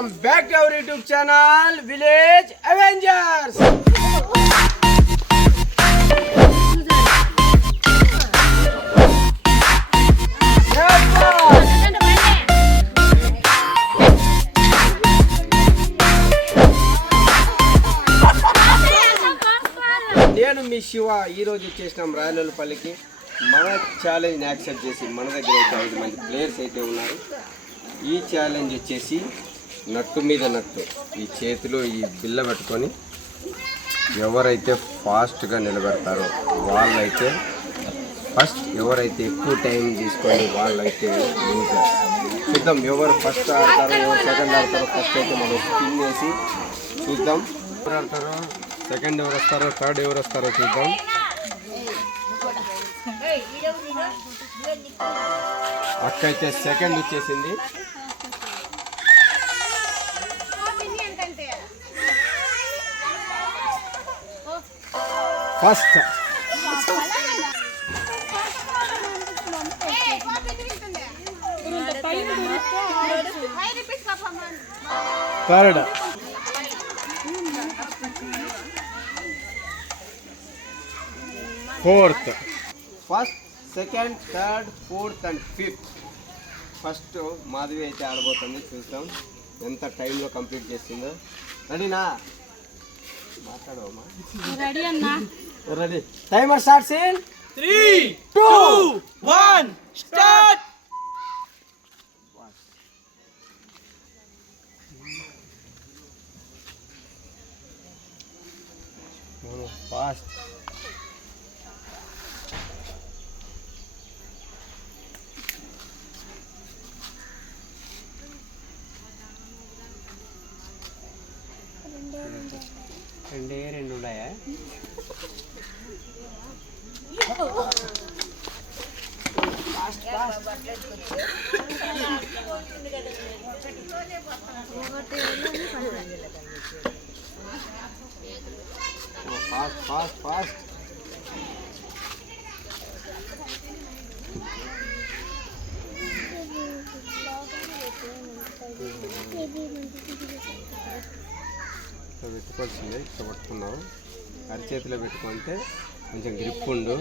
Welcome back to our YouTube channel village Avengers. నేను మీ శివ. ఈరోజు వచ్చేసినాం రాయలపల్లికి. మన ఛాలెంజ్ యాక్సెప్ట్ చేసి మన దగ్గర అయితే 5 మంది ప్లేయర్స్ అయితే ఉన్నారు. ఈ ఛాలెంజ్ వచ్చేసి నట్టు మీద నట్టు, ఈ చేతిలో ఈ బిల్ల పెట్టుకొని ఎవరైతే ఫాస్ట్గా నిలబెడతారో వాళ్ళైతే ఫస్ట్, ఎవరైతే ఎక్కువ టైం తీసుకొని వాళ్ళైతే లూజర్. చూద్దాం ఎవరు ఫస్ట్ ఆడతారో ఎవరు సెకండ్ ఆడతారో. ఫస్ట్ అయితే మనం స్పిన్ వేసి చూద్దాం ఎవరు ఆడతారో, సెకండ్ ఎవరు వస్తారో, థర్డ్ ఎవరు వస్తారో చూద్దాం. అక్క అయితే సెకండ్ వచ్చేసింది. First third fourth. First, second, third, fourth and fifth. First Madhavi అయితే ఆడబోతుంది. చూద్దాం ఎంత టైంలో కంప్లీట్ చేస్తుందో. రెడీనా? మాట్లాడవమ్మా. రెడీ అన్నా. Ready. Timer starts in 3, 2, 1 start. Fast. రెండు ఉన్నాయా? Fast fast fast. పెట్టుకోవాల్సిందే. ఇట్లా పట్టుకున్నావు, అరిచేతిలో పెట్టుకుంటే కొంచెం గ్రిప్ ఉండు.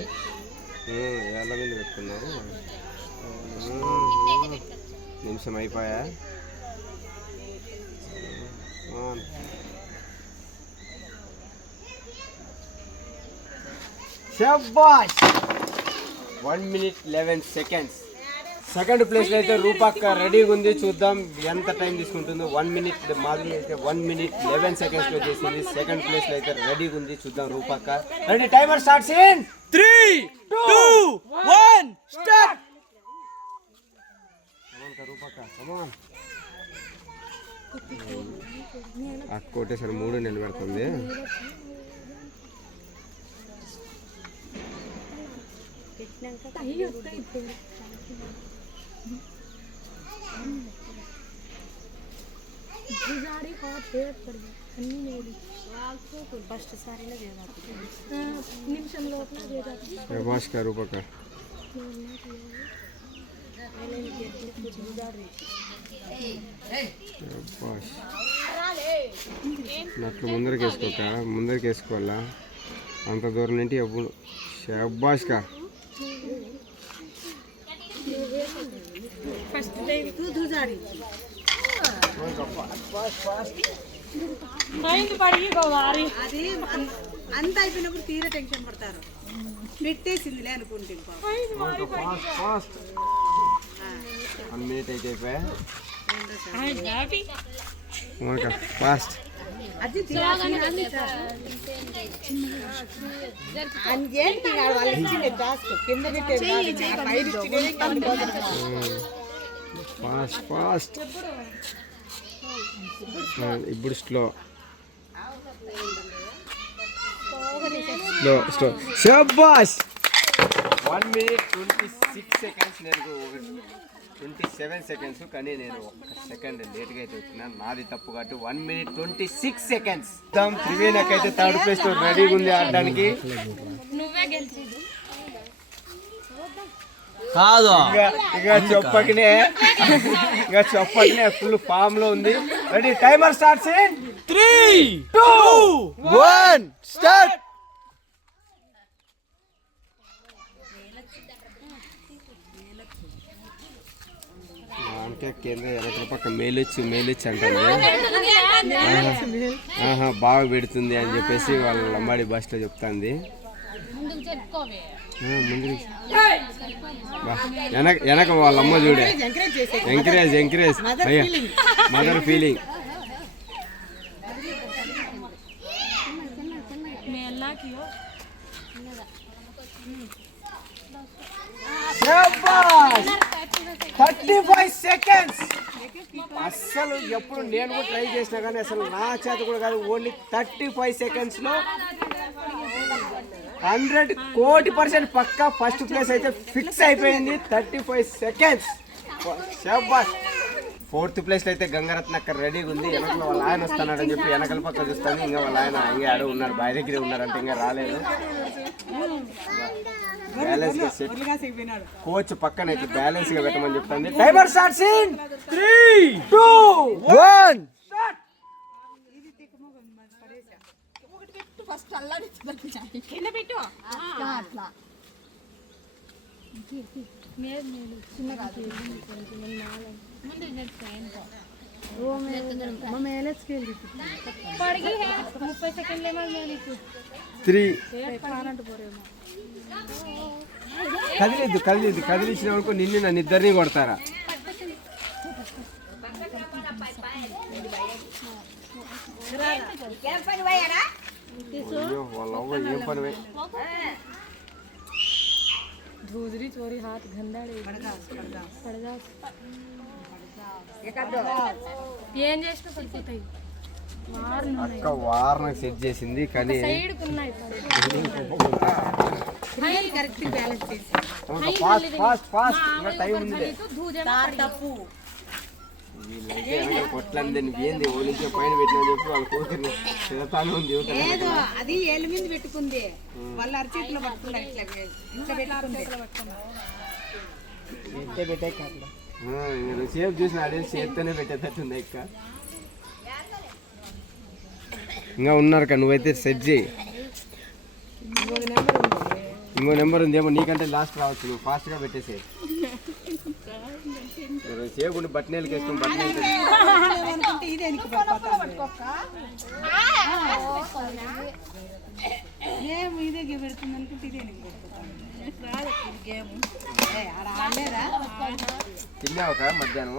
ఏళ్ళ మీద పెట్టుకున్నావు. నిమిషం అయిపోయా. శభాష్. 1 minute 11 seconds. సెకండ్ ప్లేస్లో అయితే రూపక్క రెడీగా ఉంది. చూద్దాం ఎంత టైం తీసుకుంటుందో. 1 minute. మాధవి అయితే 1 minute 11 secondsలో చేసింది. సెకండ్ ప్లేస్లో అయితే రెడీగా ఉంది. చూద్దాం రూపక్క. Ready. Timer starts in 3, 2, 1 start. రూపక్క కమాన్. అక్క కొట్టేసరి 3 నిలబెడుతుంది. రూపక్క నట్లు ముందరికి వేసుకోక, ముందరికి వేసుకోవాలా. అంత దూరం నుండి ఎప్పుడు షబాష్కా. అది అంత అయిపోయినప్పుడు తీరే టెన్షన్ పడతారు. పెట్టేసిందిలే అనుకుంటే. 1 minute అయితే అయిపోయా. ఫాస్ట్. Fast fast. ఇప్పుడు స్లో స్లో స్లో. శబాష్. 1 minute 26 seconds. నేను 27 seconds, కానీ నేను 1 second లేట్గా అయితే వచ్చినాను. నాది తప్పు కాబట్టి 1 minute 26 seconds. త్రివేణికి అయితే థర్డ్ ప్లేస్ రెడీగా ఉంది ఆడడానికి. నువ్వే గెలిచి కాదు ఇక చెప్పకనే ఫుల్ ఫామ్ లో ఉంది. Ready, timer starts in 3, 2, 1 start. అంటే కేంద్ర ఎనకల పక్క మేలొచ్చి అంటుంది. బాగా పెడుతుంది అని చెప్పేసి వాళ్ళ లంబాడి భాషలో చెప్తాంది. వెనక వాళ్ళ అమ్మ చూడే ఎంకరేజ్ అయ్యా, మదర్ ఫీలింగ్. శభాష్! 35 seconds. అస్సలు ఎప్పుడు నేను కూడా ట్రై చేసినా కానీ అసలు నా చేత కూడా కాదు. ఓన్లీ 35 seconds లో 100% పక్కా ఫస్ట్ ప్లేస్ అయితే ఫిక్స్ అయిపోయింది. 35 seconds. శభాష్! 4th ప్లేస్ లో అయితే గంగారత్న అక్కడ రెడీగా ఉంది. వెనకలో వాళ్ళ ఆయన వస్తున్నాడని చెప్పి వెనకల పక్క చూస్తాను. ఇంకా వాళ్ళ ఆయన ఇంకా ఆడ ఉన్నాడు, బాయ్ దగ్గరే ఉన్నారంటే ఇంకా రాలేదు. బ్యాలెన్స్ గా సెట్ కోచ్ పక్కన అయితే బ్యాలెన్స్ గా పెట్టమని చెప్తాంది. Timer starts in 3, 2, 1 start. First అల్లాడి కింద పెట్టు అట్లా చిన్న కాదు ముందు నెట్ ఫ్యాన్ वो मैं एलएस के लिए पड़ गई है 30 सेकंड ले मैं नीचे 3 పానంట పోరేమో కదిలించిన వరకు నిన్ను నన్ను ఇద్దరిని కొడతారా? అయ్యో, వాళ్ళ అవ్వ ఏం పని दूसरी चोरी हाथ गंदा ఏం చేసినా పడిపోతాయి. అక్క వారం సెట్ చేసింది కానీ టైం ఉంది. కొట్లందని ఏంది ఓలించే పైన పెట్టినా చెప్పి వాళ్ళ కూతుర్ని తిడతాను ఉంది. అది ఏళ్ళ మీద పెట్టుకుంది, వాళ్ళ అరచేతిలో పట్టుకున్నారు. సేఫ్ చూసిన అదే చేత్తోనే పెట్టేటట్టుంది అక్క. ఇంకా ఉన్నారు కదా, నువ్వైతే సెట్ చేయి. ఇంకో నెంబర్ ఉందేమో నీకంటే లాస్ట్ రావచ్చు, నువ్వు ఫాస్ట్గా పెట్టేసేయి. సేపు ఉండి బట్టనేళ్ళకి వేస్తాం. ఇదే పెడుతుంది అనుకుంటే ఇదే తిన్నావు ఒక మధ్యాహ్నం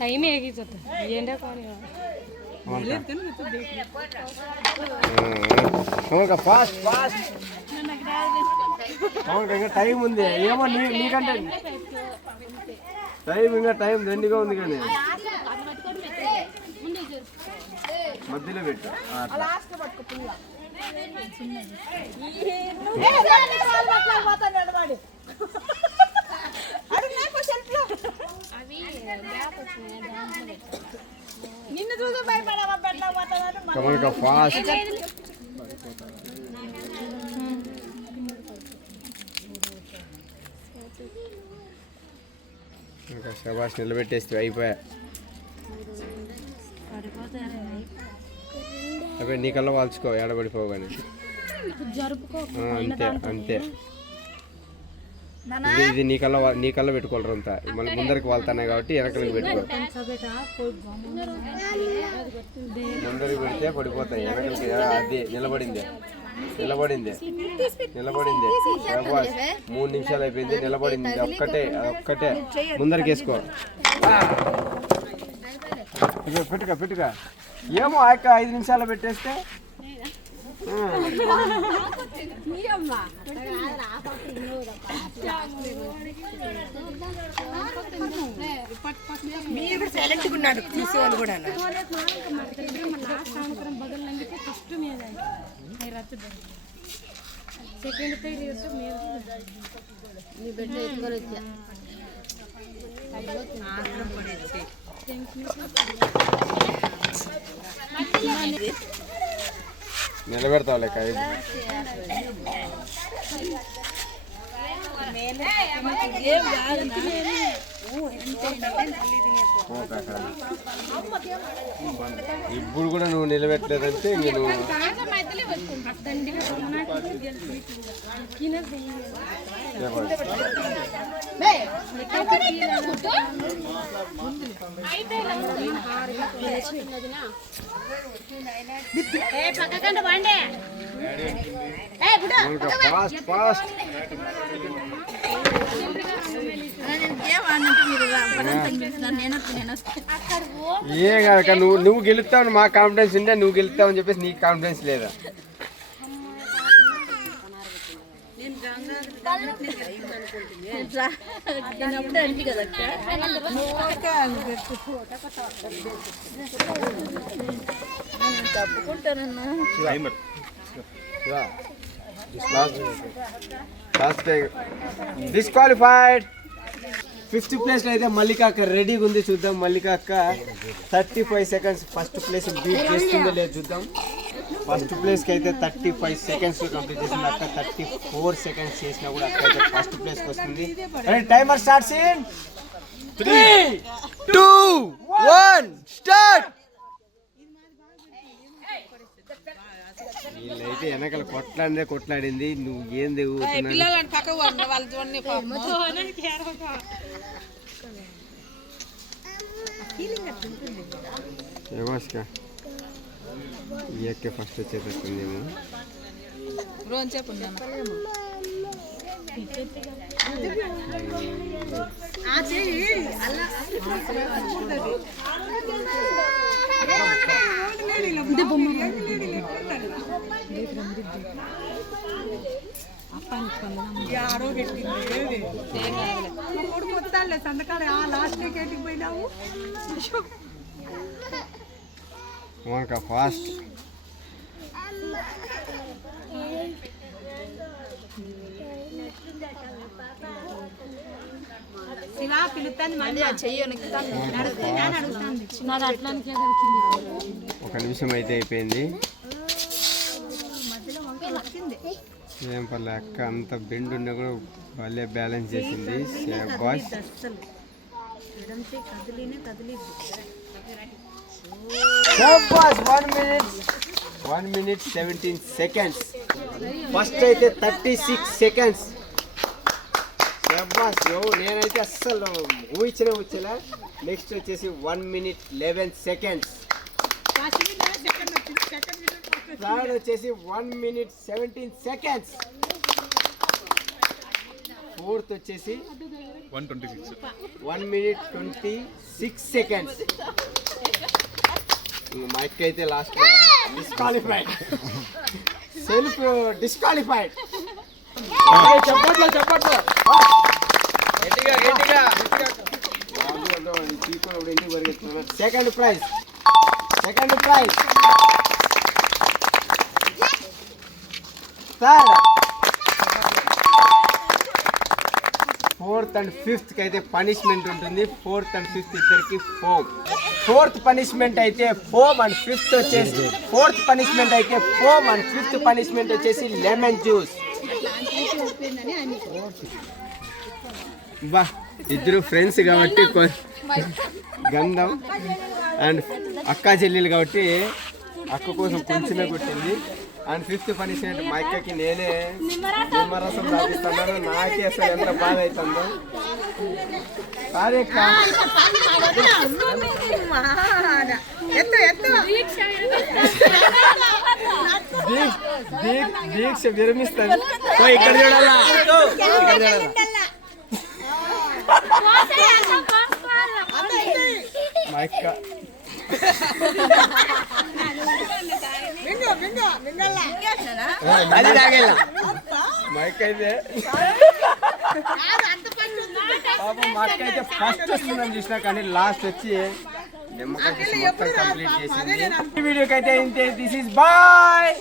ಟೈಮ್ ಹೇಗಿತ್ತು ಏನ್ರ టైం ఉంది ఏమో నీకంటే టైం దండిగా ఉంది కానీ మధ్యలో పెట్టు. నిన్ను చూసి భయపడ ఫాస్ట్ ఇంకా శబాష్ నిలబెట్టేస్తే అయిపోయా. అవి నీ కల్లా వాల్చుకో, ఏడబడిపోగానే. అంతే అంతే. ఇది నీ కల్లా పెట్టుకోలేరు అంతా. మళ్ళీ ముందరికి వాళ్తున్నాయి కాబట్టి వెనకలకి పెట్టుకో. ముందరికి పెడితే పడిపోతాయి. వెనకలకి అది నిలబడింది. శబాష్ 3 నిమిషాలు అయిపోయింది. నిలబడింది ఒక్కటే ముందరికి వేసుకో. పెట్టుక ఏమో ఆ 5 నిమిషాలు పెట్టేస్తే మీరు సైలెంట్ ఉన్నాడు తీసేవాళ్ళు కూడా. సెకండ్ పేరు నిలబెడతావు లెక్క ఇప్పుడు కూడా నువ్వు నిలబెట్టలేదంటే ఇంక నువ్వు ఫాస్ట్ ఫాస్ట్ ఏ కాక నువ్వు గెలుస్తావు మా కాన్ఫిడెన్స్ ఉంటే నువ్వు గెలుస్తావు అని చెప్పేసి నీకు కాన్ఫిడెన్స్ లేదా డిస్క్వాలిఫైడ్. 5th ప్లేస్ అయితే మల్లిక అక్క రెడీగా ఉంది. చూద్దాం మల్లిక అక్క 35 సెకండ్స్ ఫస్ట్ ప్లేస్ బీట్ చేస్తుందో లేదు చూద్దాం. ఫస్ట్ ప్లేస్కి అయితే 35 సెకండ్స్ కంప్లీట్ చేసింది అక్క. 34 సెకండ్స్ చేసినా కూడా అక్క అయితే ఫస్ట్ ప్లేస్కి వస్తుంది. Timer starts in 3, 2, 1, start. వీళ్ళైతే వెనకాల కొట్లాడింది. నువ్వు ఏం దిగుతున్నావు ఫస్ట్ వచ్చేటట్టుందేమో. ఫాస్ట్ ఒక నిమిషం అయితే అయిపోయింది. ఏం పర్లే అక్క అంత బెండ్ ఉన్నా కూడా భలే బ్యాలెన్స్ చేసింది. 1 minute 17 seconds. ఫస్ట్ అయితే 36 సెకండ్స్. నేనైతే అస్సలు ఊహించలే. నెక్స్ట్ వచ్చేసి 1 minute 11 seconds. థర్డ్ వచ్చేసి 1 minute 17 seconds. ఫోర్త్ వచ్చేసి 1 minute 26 seconds. మైక్ అయితే లాస్ట్ డిస్క్వాలిఫైడ్, సెల్ఫ్ డిస్క్వాలిఫైడ్. చెప్పట్లే second prize. Third, 4th and 5th కి అయితే పనిష్మెంట్ ఉంటుంది. 4th and 5th ఇద్దరికి ఫోమ్. 4th పనిష్మెంట్ అయితే ఫోమ్ అండ్ 5th వచ్చేసి 4th పనిష్మెంట్ అయితే ఫోమ్ అండ్ 5th పనిష్మెంట్ వచ్చేసి లెమన్ జ్యూస్. బా ఇద్దరు ఫ్రెండ్స్ కాబట్టి గంధం అండ్ అక్కా చెల్లెలు కాబట్టి అక్క కోసం కొంచెమే కొట్టింది. అండ్ 5th పనిష్మెంట్ మా అక్కకి నేనే నిమ్మరసం తాగిస్తున్నాను. నాకే అసలు ఎంత బాధ అవుతుందో. సారీ అక్క, దీక్ష విరమిస్తాను. ఇక్కడ చూడాలా, మా అక్క అది తాగేలా మైక్ అయితే పాపం మా అక్క అయితే ఫస్ట్ వస్తుందని చూసినా కానీ లాస్ట్ వచ్చి నిమ్మకాయ మొత్తం కంప్లీట్ చేసింది. ఈ వీడియోకి అయితే ఇంతే. This is bye.